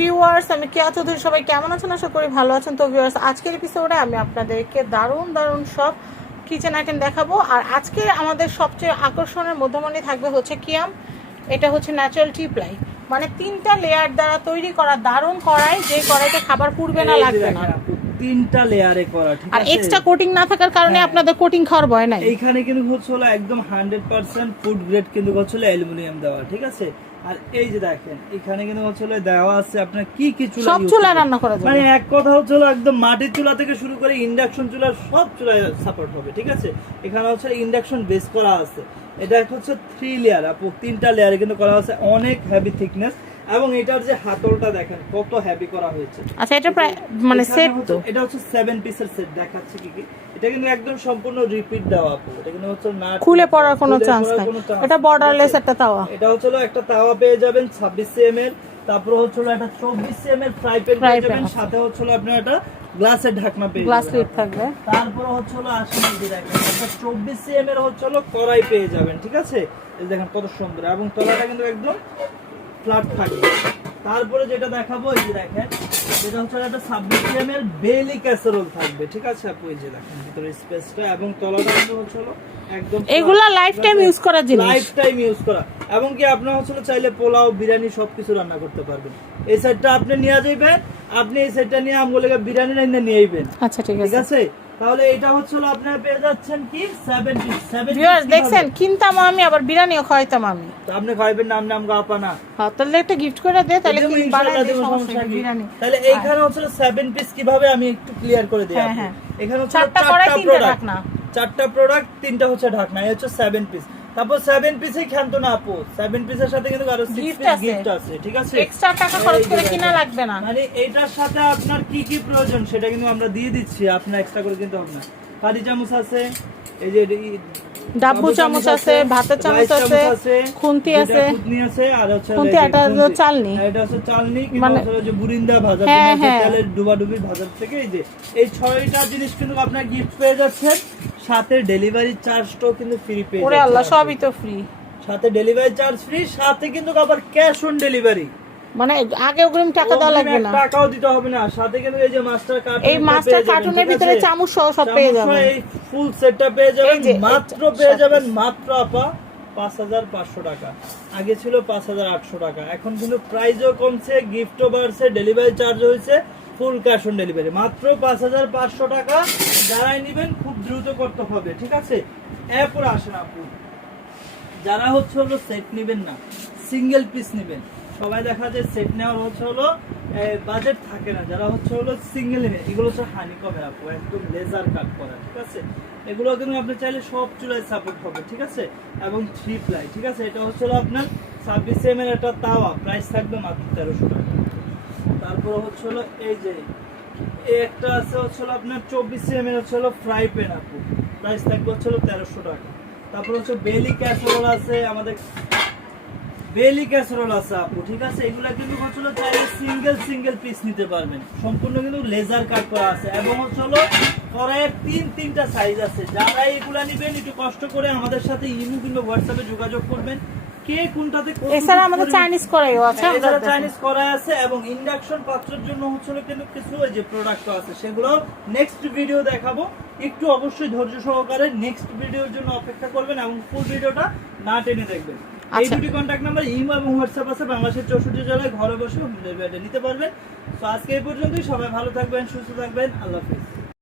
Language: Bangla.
ভিউয়ার্স, আমি কেয়া চৌধুরী। সবাই কেমন আছেন? আশা করি ভালো আছেন। তো ভিউয়ার্স, আজকের এপিসোডে আমি আপনাদেরকে দারুণ সব কিচেন আইটেম দেখাবো। আর আজকে আমাদের সবচেয়ে আকর্ষণের মধ্যমণি থাকবে হচ্ছে কিয়াম। এটা হচ্ছে ন্যাচারাল টি প্লাই, মানে 3টা লেয়ার দ্বারা তৈরি করা দারুণ কড়াই, যে কড়াইতে খাবার পুড়বে না, লাগবে না। 3টা লেয়ারে করা, ঠিক আছে। আর এক্সট্রা কোটিং না থাকার কারণে আপনাদের কোটিং খাওয়ার ভয় নাই। এইখানে কিন্তু হচ্ছে একদম 100% ফুড গ্রেড কিন্তু হচ্ছে অ্যালুমিনিয়াম দেওয়া, ঠিক আছে। আর এই যে দেখেন এখানে কিন্তু হচ্ছে দেওয়া আছে আপনার কি কি চুলা, সব চুলা রান্না করা যাবে। মানে এক কথা হচ্ছে একদম মাটির চুলা থেকে শুরু করে ইন্ডাকশন চুলা সব চুলায় সাপোর্ট হবে, ঠিক আছে। এখানে হচ্ছে ইন্ডাকশন বেস করা আছে। এটা হচ্ছে 3 লেয়ার আপু, 3টা লেয়ারে কিন্তু করা আছে, অনেক হেভি থিকনেস। এবং এটার যে হাতলটা দেখেন কত হেভি করা হয়েছে। আচ্ছা, এটা প্রায় মানে সেট, তো এটা হচ্ছে 7 পিসের সেট দেখাচ্ছে কি কি। এটা কিন্তু একদম সম্পূর্ণ রিপিট দেওয়া আপু, এটা কিন্তু হচ্ছে না খুলে পড়ার কোনো চান্স নাই। এটা বর্ডারলেস একটা তাওয়া। এটা হচ্ছে একটা তাওয়া পেয়ে যাবেন 26 সিএম। তারপর হচ্ছে একটা 24 সিএম এর ফ্রাই প্যান পেয়ে যাবেন, সাথে হচ্ছে আপনার একটা গ্লাসের ঢাকনা পেয়ে যাবেন, গ্লাস লিড থাকবে। তারপর হচ্ছে আসেন এই যে দেখেন একটা 24 সিএম এর হচ্ছে কড়াই পেয়ে যাবেন, ঠিক আছে। এই দেখেন কত সুন্দর, এবং তলাটা কিন্তু একদম ফ্ল্যাট থাকবে। তারপরে যেটা দেখাবো এই যে দেখেন, যেটা হচ্ছে একটা 26 সিএম এর বেলি ক্যাসারোল থাকবে, ঠিক আছে আপু। এই যে দেখেন ভিতরে স্পেসটা এবং তলাটা কিন্তু হচ্ছে একদম এগুলা লাইফ টাইম ইউজ করার জিনিস, লাইফ টাইম ইউজ করা। এবং কি আপনারা হচ্ছে চাইলে পোলাও বিরিয়ানি সবকিছু রান্না করতে পারবেন। এই সাইডটা আপনি নিয়ে যাবেন, আপনি এই সাইডটা নিয়ে আমগুলোকে বিরিয়ানি রান্না নিয়ে আইবেন। আচ্ছা, ঠিক আছে। তাহলে এটা হচ্ছে আপনারা পেয়ে যাচ্ছেন কি 7 পিস। ভিউয়ার্স দেখছেন, কিনতাম আমি, আবার বিরিয়ানিও খাইতাম আমি। তো আপনি খাইবেন নাম নাম আপা না, হ্যাঁ, তাহলে একটা গিফট করে দে, তাহলে কি বানাই দেব সমস্যা নেই বিরিয়ানি। তাহলে এইখানে হচ্ছে 7 পিস কিভাবে আমি একটু ক্লিয়ার করে দিই। হ্যাঁ, এখানে হচ্ছে 4টা কড়াই, 3টা ঢাকনা, 4টা প্রোডাক্ট, 3টা হচ্ছে ঢাকনা। এই হচ্ছে 7 পিস। তারপর 7 পিসই খান্ত না আপু, 7 পিসের সাথে কিন্তু আরো 6 পিস গিফট আছে, ঠিক আছে। এক্সট্রা টাকা খরচ করে কিনা লাগবে না। মানে এইটার সাথে আপনার কি কি প্রয়োজন সেটা কিন্তু আমরা দিয়ে দিচ্ছি, আপনার এক্সট্রা করে কিনতে হবে না। কারি চামচ আছে, এই যে ডাব্বু চামচ আছে, ভাতের চামচ আছে, খুন্তি আছে, আর হচ্ছে খুন্তি, এটা চালনি, এটা হচ্ছে চালনি, মানে যে বুরিন্দা ভাজা তেলের ডুবাডুবি ভাজার থেকে এই 6টা জিনিস কিন্তু আপনার গিফট পেয়ে যাচ্ছেন। সাথে ডেলিভারি চার্জটাও কিন্তু ফ্রি পেয়ে যাচ্ছেন। ওরে আল্লাহ, সবই তো ফ্রি। সাথে ডেলিভারি চার্জ ফ্রি, সাথে কিন্তু আবার ক্যাশ অন ডেলিভারি, মানে আগে অগ্রিম টাকা দেওয়া লাগবে না, টাকাও দিতে হবে না। সাথে কিন্তু এই যে মাস্টার কার্টুন, এই মাস্টার কার্টুনের ভিতরে চামচ সহ সব পেয়ে যাবেন। এই ফুল সেটটা পেয়ে যাবেন মাত্র, পেয়ে যাবেন মাত্র আপা 5500 টাকা। আগে ছিল 5800 টাকা। এখন কিন্তু প্রাইসও কমছে, গিফটও বাড়ছে, ডেলিভারি চার্জ হয়েছে, ফুল ক্যাশ অন ডেলিভারি মাত্র 5500 টাকা। যারাই নেবেন খুব দ্রুত করতে হবে, ঠিক আছে। এরপর আসেন আপু, যারা হচ্ছে সেট নেবেন না, সিঙ্গেল পিস নেবেন। সবাই দেখা যায় সেট নেওয়ার হচ্ছে বাজেট থাকে না। যারা হচ্ছে সিঙ্গেল নেবেন, এগুলো হচ্ছে হানিকমের আপু, একদম লেজার কাট করা, ঠিক আছে। এগুলো কিন্তু আপনি চাইলে সব চুলায় সাপোর্ট হবে, ঠিক আছে। এবং 3 প্লাই, ঠিক আছে। এটা হচ্ছে আপনার 26 সিএম এর একটা তাওয়া, প্রাইস থাকবে মাত্র 1300 টাকা। তারপর হচ্ছে এই যে একটা আছে হচ্ছে আপনার 24 সিএম এর হচ্ছে ফ্রাই প্যান আপু, প্রাইস থাকবে হচ্ছে 1300 টাকা। তারপর হচ্ছে বেলি ক্যাসারোল আছে, আমাদের বেলি ক্যাসারোল আছে আপু, ঠিক আছে। এগুলা কিন্তু হচ্ছে চাইলে সিঙ্গেল পিস নিতে পারবেন, সম্পূর্ণ কিন্তু লেজার কাট করা আছে। এবং হচ্ছে কড়াইয়ের 3টা সাইজ আছে। যারা এগুলা নেবেন একটু কষ্ট করে আমাদের সাথে ইমো কিংবা হোয়াটসঅ্যাপে যোগাযোগ করবেন। কে কোনটাতে এছাড়া আমাদের চাইনিজ কড়াইও আছে, এছাড়া চাইনিজ কড়াই আছে। এবং ইন্ডাকশন পাত্রের জন্য হচ্ছে কিন্তু কিছু ওই যে প্রোডাক্ট আছে, সেগুলো নেক্সট ভিডিও দেখাবো। একটু অবশ্যই ধৈর্য সহকারে নেক্সট ভিডিওর জন্য অপেক্ষা করবেন এবং ফুল ভিডিওটা না টেনে দেখবেন। এই দুটি কন্টাক্ট নাম্বার ইমো এবং হোয়াটসঅ্যাপ আছে, বাংলাদেশের 64 জেলায় ঘরে বসে হোম ডেলিভারি নিতে পারবেন। তো আজকে এই পর্যন্তই। সবাই ভালো থাকবেন, সুস্থ থাকবেন, আল্লাহ হাফেজ।